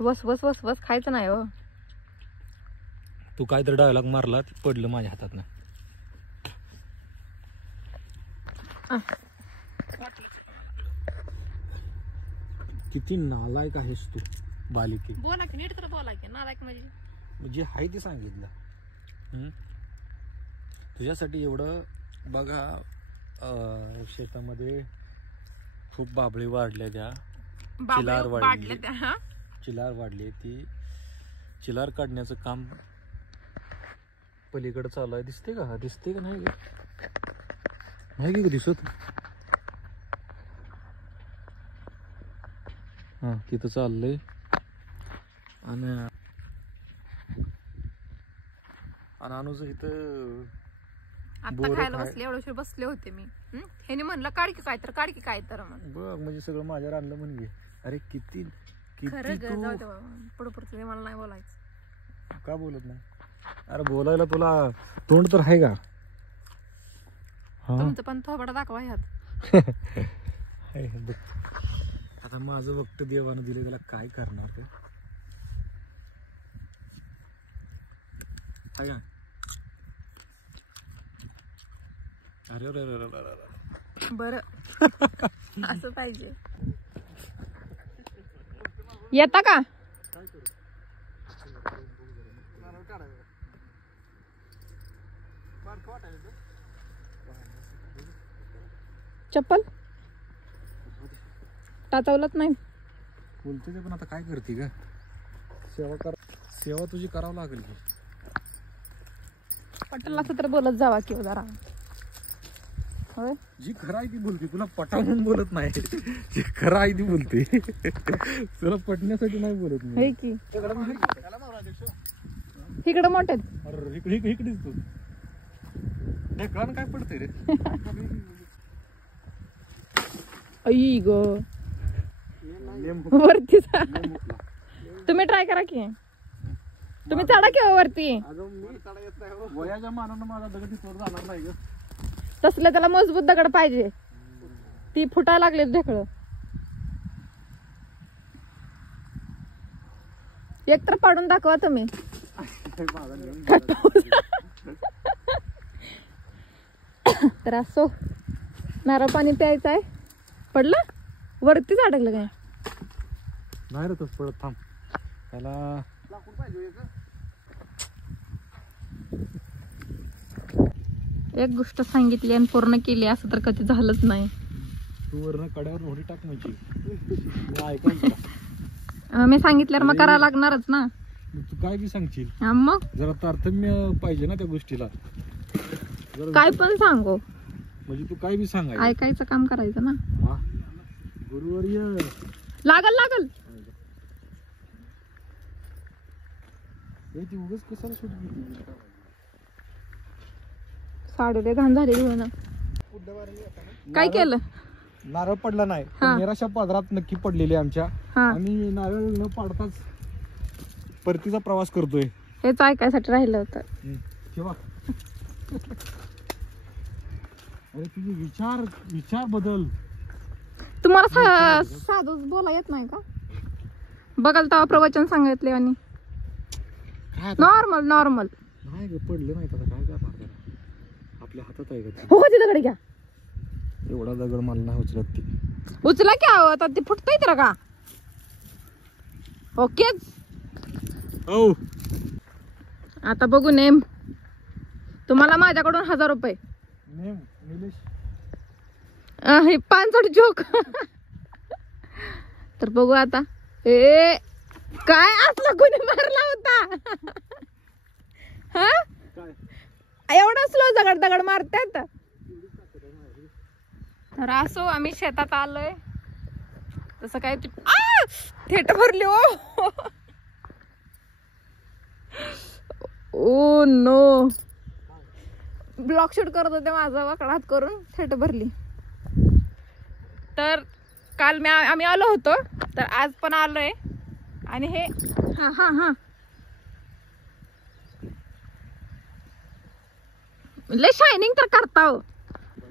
वस वस वस वस खायचं नाही हो. तू काय तर डायलॉग मारला पडलं माझ्या हातात ना. किती नालायक आहेस तू बालिके. बोला की नीट तर बोला की. नालायक म्हणजे जे आहे ते सांगितलं. तुझ्यासाठी एवढं बघा शेतामध्ये खूप बाबळी वाढल्या त्या. चिलार वाढली. चिलार वाढली. ती चिलार काढण्याचं काम पलीकडे चालू आहे. दिसते का? दिसते का नाही? नाही की दिसत. हा तिथं चाललंय. आणि अनुज इथं आता खायला बसले. एवढे बसले होते मी. ह्याने म्हणलं काढकी काय तर काढकी काय तर बघ म्हणजे सगळं माझ्यावर आणलं म्हणजे. अरे किती खरं जाऊ दे पुढे मला नाही बोलायचं. का बोलत नाही? अरे बोलायला तुला तोंड तर आहे का? तुमचं पण थोबडा दाखवा ह्यात. आता माझं वक्त देवानं दिलं त्याला काय करणार ते. आहे का? अरे अरे अरे अरे बर असं पाहिजे. येता का? चप्पल टाचवलत नाही. बोलते ते पण आता काय करते का? सेवा तुझी करावं लागेल की. पटल असं तर बोलत जावा किंवा जरा. होय जी खरं आहे ती बोलते. तुला पटावून बोलत नाही. जी खरं आहे ती बोलते. तुला पटण्यासाठी नाही बोलत नाही. की इकडं मोठे. अरे इकडेच तू ढेकळानं काय पडते रे. आई ग वरती. तुम्ही ट्राय करा की. तुम्ही चढा की वरती. वयाच्या मानानं माझा दगड तोड जाणार नाही ग. तसलं त्याला मजबूत दगड पाहिजे. ती फुटायला लागले ढेकळ. एक तर पाडून दाखवा तुम्ही. तर असो नारळ पाणी प्यायचं आहे. पडलं वरतीच अडकलं काय? नाही रे तस पडत. थांब त्याला एक गोष्ट सांगितली आणि पूर्ण केली असं तर कधी झालंच नाही. तू वरनं कड्यावर होडी टाक म्हणजे ऐकायचं. मी सांगितल्यावर मग करावं लागणारच ना. तू काय बी सांगशील. मग जरा तारतम्य पाहिजे ना त्या गोष्टीला. काय पण सांगू म्हणजे तू काय बी सांगाय. ऐकायचं काम करायचं ना. गुरुवर्य लागल लागल. ती उगाच कशाला सुटली. साडे घाण झाली धुळं. काय केलं? नारळ पडला नाही. निराशा पदरात नक्की पडलेली आमच्या. आणि नारळ न पाडताच परतीचा प्रवास करतोय. हेच ऐकायसाठी राहिलं होतं. अरे तुझे विचार बदल. तुम्हाला साधूच बोला येत नाही का? बघाल तेव्हा प्रवचन सांगितले आणि नॉर्मल नॉर्मल. नाही ग पडले नाहीत. आता काय करणार आपल्या हातात आहे का? हो ती दगड घ्या. एवढा दगड मला नाही उचलत. ती उचला की आता ती फुटतय तर का? ओकेच. हो आता बघू नेम. तुम्हाला माझ्याकडून 1000 रुपये. नेम निलेश. हे 5 जोक. तर बघू आता. ए काय असला कोणी मारला होता? हा एवढा स्लो दगड मारतात. तर असो आम्ही शेतात आलोय. तसं काय थेट भरली. Oh no. ब्लॉक शूट करत होते माझा वाकडा हात करून थेट भरली. तर काल आम्ही आलो होतो तर आज पण आलोय. आणि हे हा लय शायनिंग तर करता हो.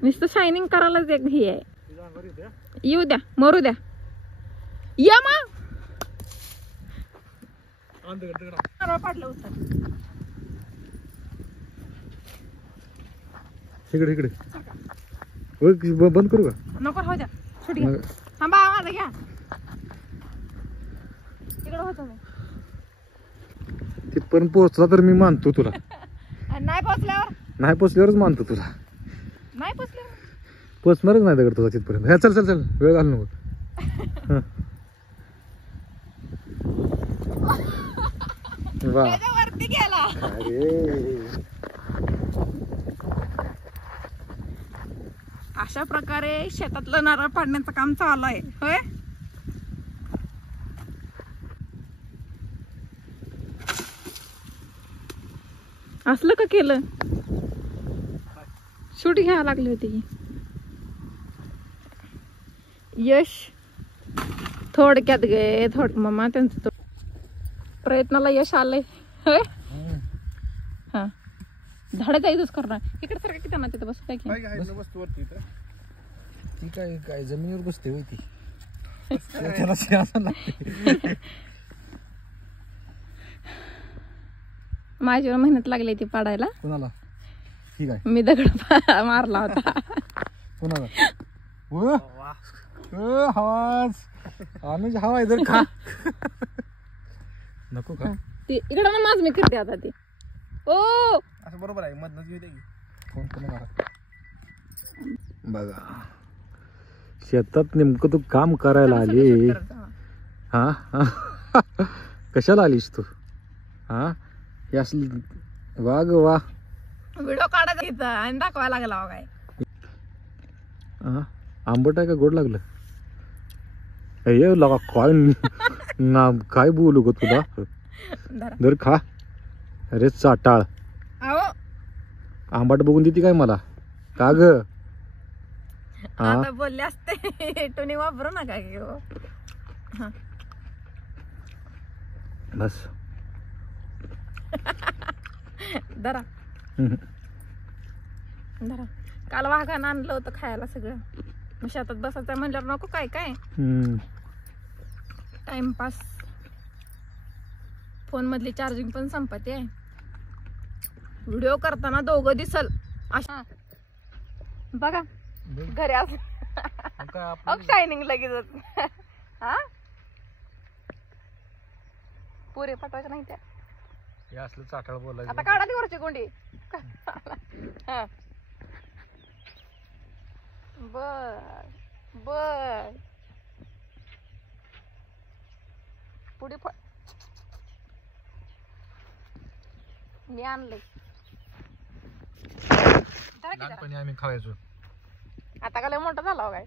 नुसतं शायनिंग करायलाच एक हे आहे. येऊ द्या मरू द्या. या मग पाडलं होतं. इकडे इकडे बंद करू का? नको राहू द्या. शूट घ्या. थांबा माझा घ्या. इकडे होतो मी. तिथपर्यंत पोहोचला तर मी मानतो तुला. नाही पोचल्यावर नाही पोचल्यावरच मानतो तुला. नाही पोचल्यावर पोचणारच नाही दगड तुझा तिथपर्यंत. हा चल चल चल वेळ घाल नको. वा वरती गेला. अरे अशा प्रकारे शेतातलं नारळ पाडण्याचं काम चालू आहे. होय असलं का केलं? शूट घ्यायला लागली होती की. यश थोडक्यात गे मामा त्यांचं प्रयत्नाला यश आलंय. होय हा झाडं जायचंच करणार. इकडे सारखं किती ना तिथं बसत वरती ती काय काय जमिनीवर बसते होय ती. माझ्यावर मेहनत लागली ती पाडायला. कोणाला? ठीक आहे मी दगड मारला होता. कोणाला? आवाज अनुज हवा इधर खा. नको का? ती इकडं ना माझ मी करते आता ती. ओ असं बरोबर आहे. मधनच घेते की कोण कोण मारा. बघा शेतात नेमकं तू काम करायला आली. हा कशाला आलीस तू? हा हे असली वाघ वा. व्हिडिओ काढायचा इथं आणि दाखवायला लागला काय. आंबट आहे का गोड लागलं? ये लगा काय ना काय बोलू ग तुला. दर खा. अरे चाटाळ आंबट बघून देते काय मला का ग? आता बोलले असते टोनी वापरू नका घेऊ. बस धरा धरा. काल वाघानं आणलं होतं खायला सगळं. मग शेतात बसायचं म्हणल्यावर नको काय काय टाइमपास. फोन मधली चार्जिंग पण संपते. व्हिडिओ करताना दोघं दिसल अशा. बघा घरी असं शायनिंग लगेच. हा पुरे पटवायचं नाही त्या. असलं चाटाळ बोलायचं. आता काढा ती वरची गुंडी. बर बर पुढे मी आणले. लहानपणी आम्ही खायचो. आता का लय मोठा झाला काय.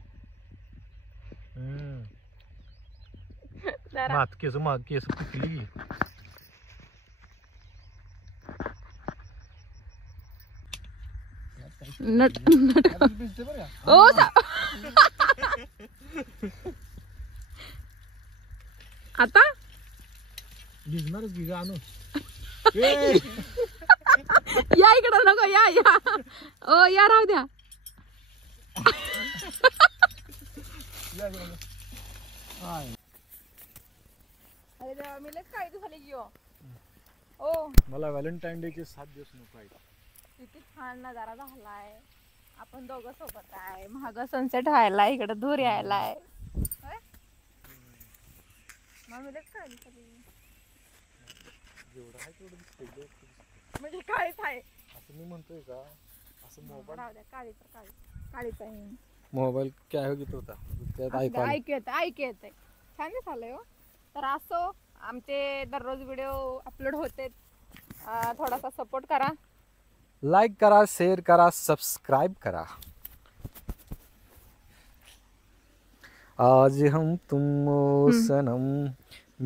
केस पिकली. नट नट ओ आता भिजणारच की आणू. या इकडं नको या या. ओ या राहू द्या. अरे देवा मी लय काय झाले की ओ. मला व्हॅलेंटाईन डे चे 7 दिवस नको आहे. किती छान नजारा झालाय. आपण दोघं सोबत आहे. महाग सनसेट व्हायला इकडे धूर यायलाय. म्हणजे काळीच आहे असं मी म्हणतोय का? असं मोबाईल काळीच आहे. मोबाईल काय घेत होता ऐकू येत छान झालंय हो. तर असो आमचे दररोज व्हिडिओ अपलोड होते. थोडासा सपोर्ट करा. लाइक करा, शेयर करा, सब्सक्राइब करा. आज हम तुम सनम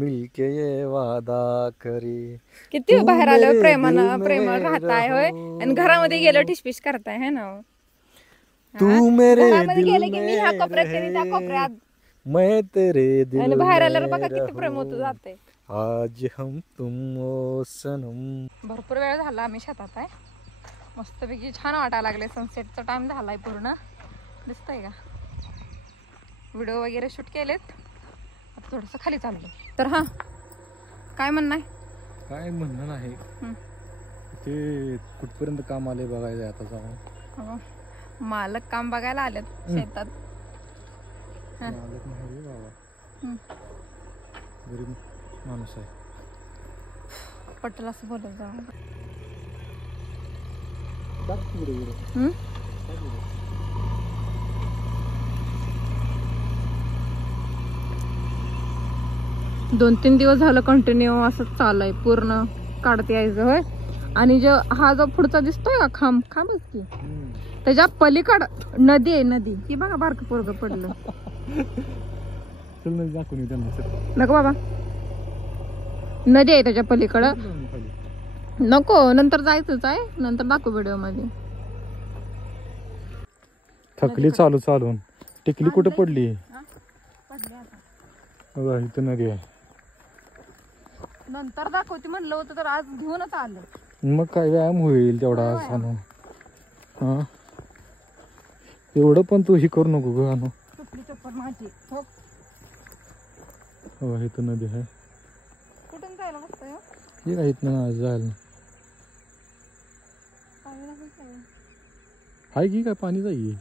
मिलके ये वादा करे. किती बाहेर आलं प्रेमळ राहताय होय. आणि घरामध्ये गेलो ठिशपिश करताय है ना. तू मेरे घरामध्ये दिल गेले की मी में ह्या कोपऱ्यात तरी त्या कोपऱ्यात. मैं तेरे दिल आणि बाहेर आल्यावर में बघा किती प्रेम होत जाते. आज हम तुम सनम. भरपूर वेळ झाला आम्ही शेतात आहे. मस्तपैकी छान वाटायला लागले. सनसेटचा टाइम झालाय पूर्ण. दिसतंय का? व्हिडिओ वगैरे शूट केलेत. आता थोडंसं खाली चाललो. तर हा काय म्हणणं आहे? काय म्हणणं नाही ते कुठपर्यंत काम आले बघायचं आता जाऊन. हो. मालक काम बघायला आलेत शेतात. मालक नाही रे बाबा, गरीब माणूस आहे. पटेल असं बोलत जाऊ. हम्म? 2-3 दिवस झालं कंटिन्यू असं चालू आहे, पूर्ण काढते यायचं होय. आणि हा जो पुढचा दिसतोय का खांबच की, त्याच्या पलीकड नदी आहे. नदी ही बघा, बारकं पोरगं पडलं. चल नदी दाखवून त्यांना. नको बाबा, नदी आहे त्याच्या पलीकडं. नको, नंतर जायचंच आहे, नंतर दाखवू व्हिडिओ मध्ये. थकली चालून. टिकली कुठे पडली? बघा इथं नदी आहे. नंतर दाखवते म्हणलं होतं तर आज घेऊनच आलं. मग काय व्यायाम होईल तेवढा आणू. हा, एवढं पण तू ही करू नको ग आणू. सुटली चप्पल माझी. हो, हो इथं नदी आहे. कुठून जायला बसतोय? हे काय इथनं जायला आहे की काय पाणी जाईल.